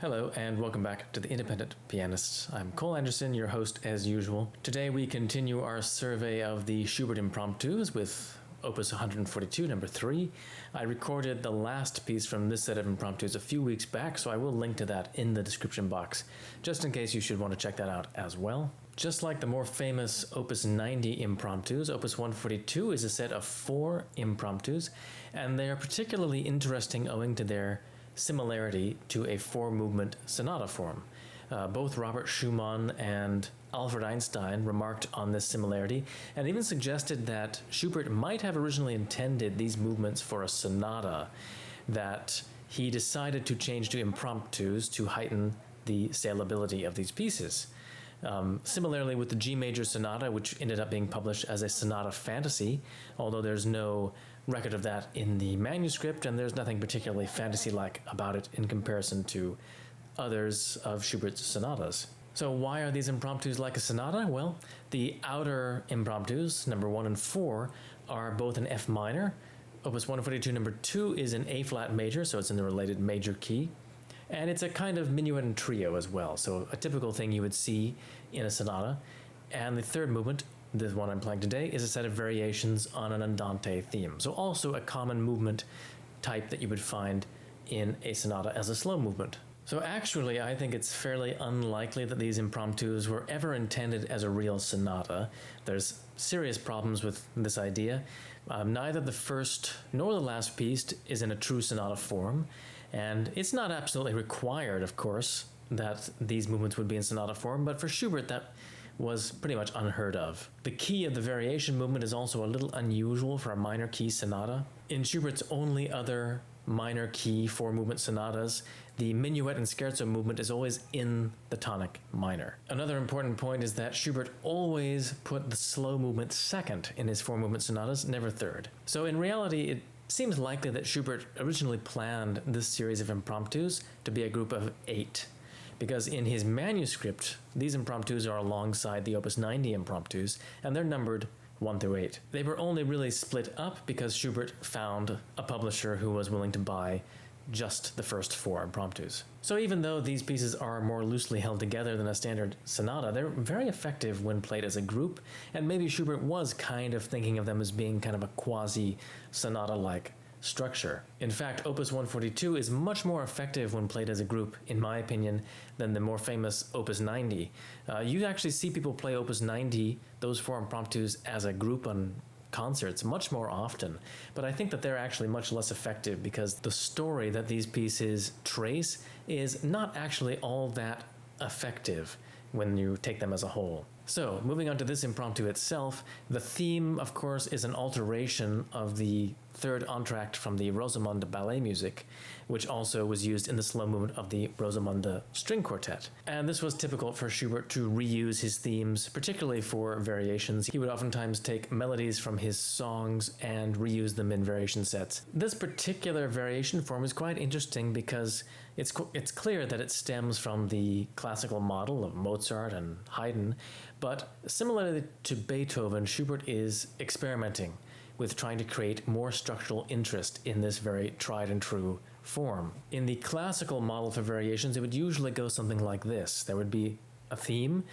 Hello and welcome back to The Independent Pianists. I'm Cole Anderson, your host as usual. Today we continue our survey of the Schubert Impromptus with Opus 142, number 3. I recorded the last piece from this set of impromptus a few weeks back, so I will link to that in the description box, just in case you should want to check that out as well. Just like the more famous Opus 90 impromptus, Opus 142 is a set of 4 impromptus, and they are particularly interesting owing to their similarity to a 4-movement sonata form. Both Robert Schumann and Alfred Einstein remarked on this similarity and even suggested that Schubert might have originally intended these movements for a sonata, that he decided to change to impromptus to heighten the saleability of these pieces. Similarly with the G major sonata, which ended up being published as a sonata fantasy, although there's no record of that in the manuscript, and there's nothing particularly fantasy-like about it in comparison to others of Schubert's sonatas. So why are these impromptus like a sonata? Well, the outer impromptus, number 1 and 4, are both in F minor. Opus 142 number 2 is in A flat major, so it's in the related major key. And it's a kind of minuet and trio as well, so a typical thing you would see in a sonata. And the third movement, the one I'm playing today, is a set of variations on an andante theme. So also a common movement type that you would find in a sonata as a slow movement. So actually, I think it's fairly unlikely that these impromptus were ever intended as a real sonata. There's serious problems with this idea. Neither the first nor the last piece is in a true sonata form, and it's not absolutely required, of course, that these movements would be in sonata form, but for Schubert that was pretty much unheard of. The key of the variation movement is also a little unusual for a minor key sonata. In Schubert's only other minor key 4-movement sonatas, the minuet and scherzo movement is always in the tonic minor. Another important point is that Schubert always put the slow movement second in his 4-movement sonatas, never third. So in reality, it seems likely that Schubert originally planned this series of impromptus to be a group of 8, because in his manuscript, these impromptus are alongside the Opus 90 impromptus, and they're numbered 1 through 8. They were only really split up because Schubert found a publisher who was willing to buy just the first 4 impromptus. So even though these pieces are more loosely held together than a standard sonata, they're very effective when played as a group, and maybe Schubert was kind of thinking of them as being kind of a quasi-sonata-like structure. In fact, Opus 142 is much more effective when played as a group, in my opinion, than the more famous Opus 90. You actually see people play Opus 90, those 4 impromptus, as a group on concerts much more often, but I think that they're actually much less effective because the story that these pieces trace is not actually all that effective when you take them as a whole. So, moving on to this impromptu itself, the theme, of course, is an alteration of the third entr'acte from the Rosamunde ballet music, which also was used in the slow movement of the Rosamunde string quartet. And this was typical for Schubert to reuse his themes, particularly for variations. He would oftentimes take melodies from his songs and reuse them in variation sets. This particular variation form is quite interesting because it's clear that it stems from the classical model of Mozart and Haydn, but similarly to Beethoven, Schubert is experimenting with trying to create more structural interest in this very tried and true form. In the classical model for variations, it would usually go something like this. There would be a theme,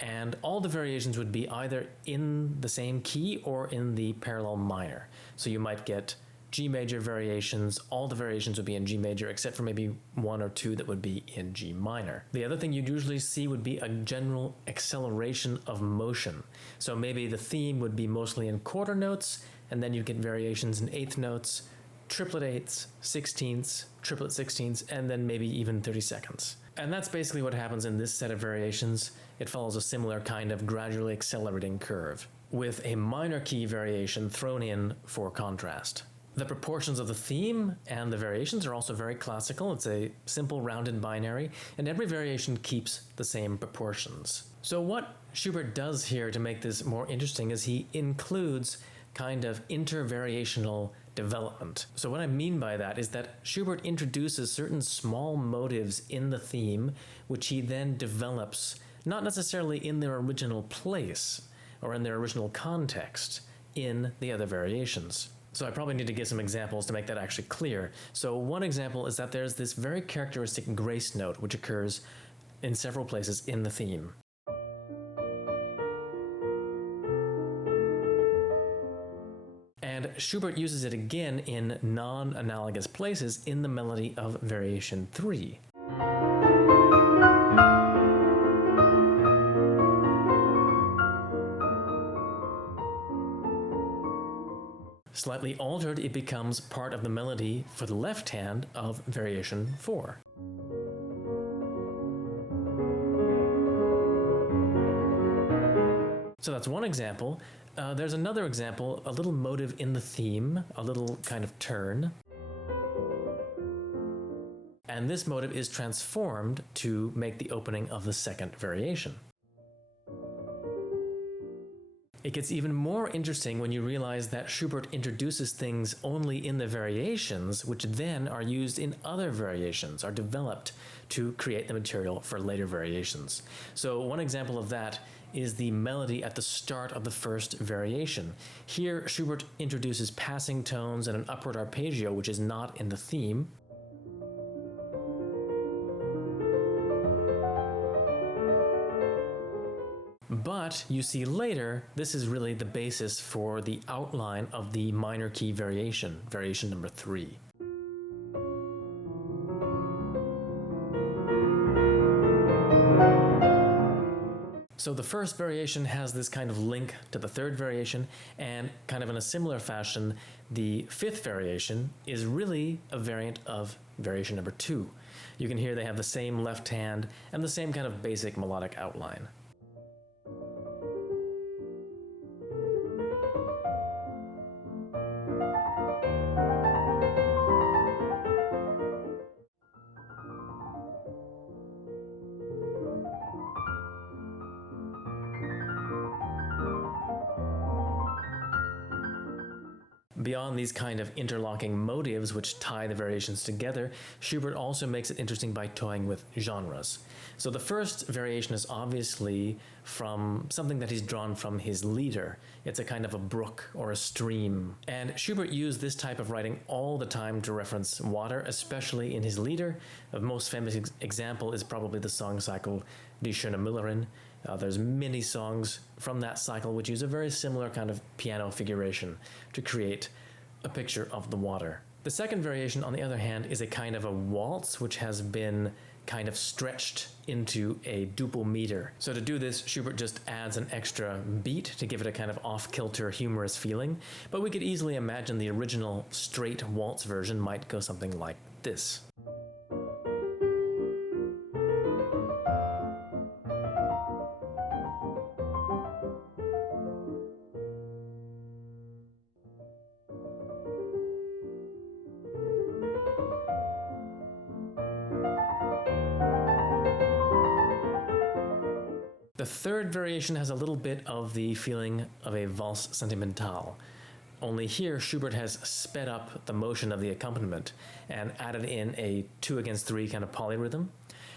and all the variations would be either in the same key or in the parallel minor. So you might get G major variations, all the variations would be in G major except for maybe 1 or 2 that would be in G minor. The other thing you'd usually see would be a general acceleration of motion. So maybe the theme would be mostly in quarter notes, and then you'd get variations in eighth notes, triplet eighths, sixteenths, triplet sixteenths, and then maybe even 32nds. And that's basically what happens in this set of variations. It follows a similar kind of gradually accelerating curve, with a minor key variation thrown in for contrast. The proportions of the theme and the variations are also very classical. It's a simple rounded binary, and every variation keeps the same proportions. So what Schubert does here to make this more interesting is he includes kind of intervariational development. So what I mean by that is that Schubert introduces certain small motives in the theme, which he then develops, not necessarily in their original place or in their original context, in the other variations. So I probably need to give some examples to make that actually clear. So one example is that there's this very characteristic grace note which occurs in several places in the theme. And Schubert uses it again in non-analogous places in the melody of Variation 3. Slightly altered, it becomes part of the melody for the left hand of Variation 4. So that's one example. There's another example, a little motive in the theme, a little kind of turn. And this motive is transformed to make the opening of the second variation. It gets even more interesting when you realize that Schubert introduces things only in the variations, which then are used in other variations, are developed to create the material for later variations. So one example of that is the melody at the start of the first variation. Here, Schubert introduces passing tones and an upward arpeggio, which is not in the theme. But you see later, this is really the basis for the outline of the minor key variation, variation number 3. So the first variation has this kind of link to the third variation, and kind of in a similar fashion, the fifth variation is really a variant of variation number 2. You can hear they have the same left hand and the same kind of basic melodic outline. Beyond these kind of interlocking motives which tie the variations together, Schubert also makes it interesting by toying with genres. So the first variation is obviously from something that he's drawn from his lieder. It's a kind of a brook or a stream. And Schubert used this type of writing all the time to reference water, especially in his lieder. The most famous example is probably the song cycle Die Schöne Müllerin. There's many songs from that cycle which use a very similar kind of piano figuration to create a picture of the water. The second variation, on the other hand, is a kind of a waltz which has been kind of stretched into a duple meter. So to do this, Schubert just adds an extra beat to give it a kind of off-kilter, humorous feeling, but we could easily imagine the original straight waltz version might go something like this. The third variation has a little bit of the feeling of a valse sentimentale. Only here, Schubert has sped up the motion of the accompaniment and added in a 2/3 kind of polyrhythm.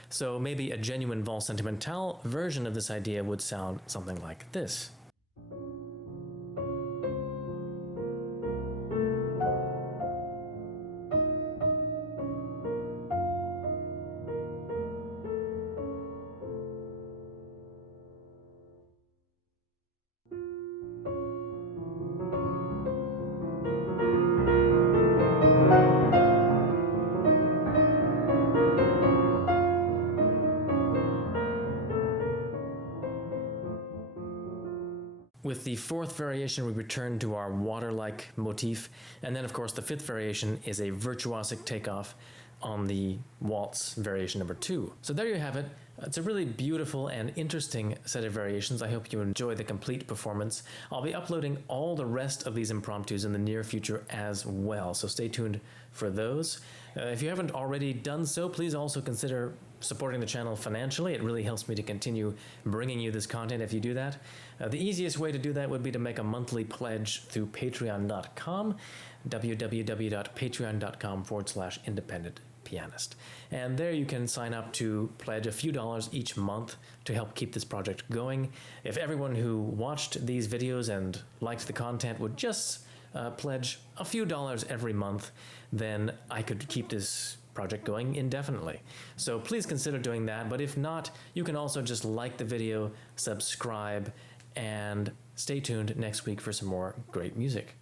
So maybe a genuine valse sentimentale version of this idea would sound something like this. With the fourth variation, we return to our water-like motif, and then of course the fifth variation is a virtuosic takeoff on the waltz variation number 2. So there you have it. It's a really beautiful and interesting set of variations. I hope you enjoy the complete performance. I'll be uploading all the rest of these impromptus in the near future as well, so stay tuned for those. If you haven't already done so, please also consider supporting the channel financially. It really helps me to continue bringing you this content if you do that. The easiest way to do that would be to make a monthly pledge through patreon.com, www.patreon.com/independentpianist. And there you can sign up to pledge a few dollars each month to help keep this project going. If everyone who watched these videos and liked the content would just pledge a few dollars every month, then I could keep this project going indefinitely. So please consider doing that, but if not, you can also just like the video, subscribe, and stay tuned next week for some more great music.